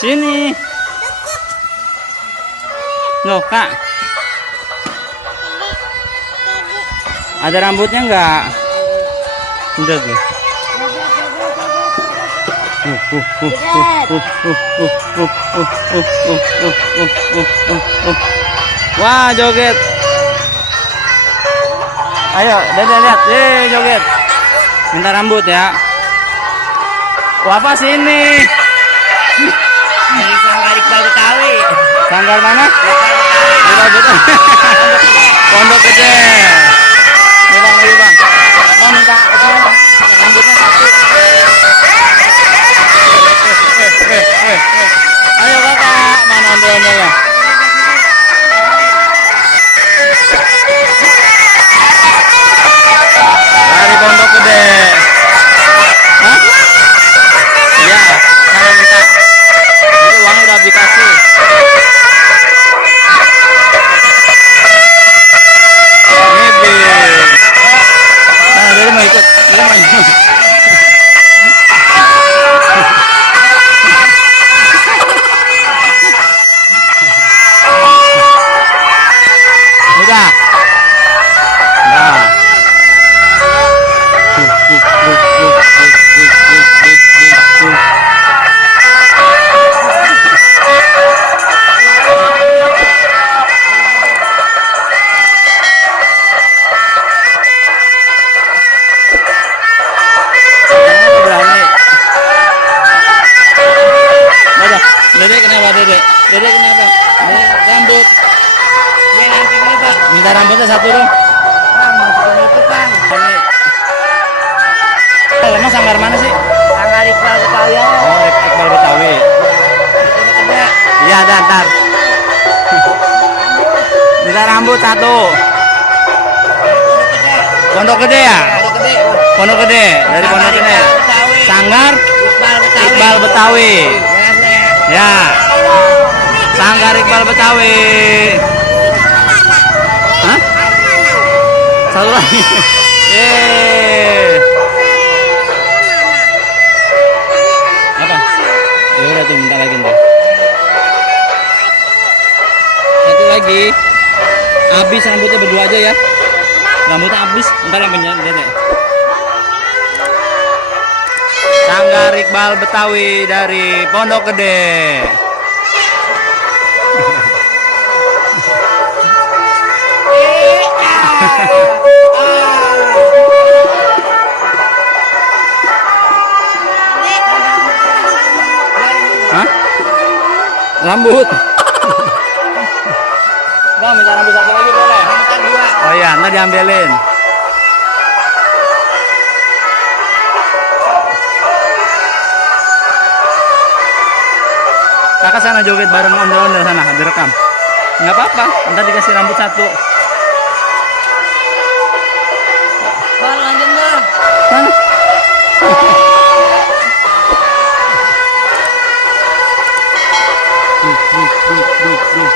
Sini. Loh, Kak. Ada rambutnya enggak? Udah tuh. Wah, joget. Ayo, Dede lihat. Joget. Minta rambut ya. Wah, apa sini? Dari Sanggar Iqbal Betawi. Sanggar mana? Pondok Gede. Nih Bang, ayo Bang. Mau minta rambutnya satu. Ayo Kakak, mana ondel-ondelnya? Dari Pondok Gede. Hah? Iya, saya minta. Itu uangnya udah dikasih. Nah, dia mau ikut. Dia mau ikut. Udah. Nah. Dede kenapa Dede? Dede kenapa? Dede rambut. Ya nanti dulu Pak. Minta rambutnya satu dong. Bang, masukkan itu Bang. Emang sanggar mana sih? Sanggar Iqbal Betawi. Oh, Iqbal Betawi. Ada. Iya, ada ntar. Minta rambut satu. Pondok Gede ya? Pondok Gede. Pondok Gede dari Pondok Gede. Sanggar Iqbal Betawi. Ya. Sanggar Iqbal Betawi. Hah? Satu lagi. Apa? Ya udah tuh minta lagi ntar. Satu lagi. Habis rambutnya berdua aja ya. Rambutnya habis. Ntar yang punya Dede. Sanggar Iqbal Betawi dari Pondok Gede. Hah? Rambut. Bang, minta rambut satu lagi boleh? Minta dua. Oh iya, ntar diambilin. Kakak sana joget bareng ondel-ondel sana, direkam. Nggak apa-apa, ntar dikasih rambut satu. Bang, lanjut Bang. Mana? Duh.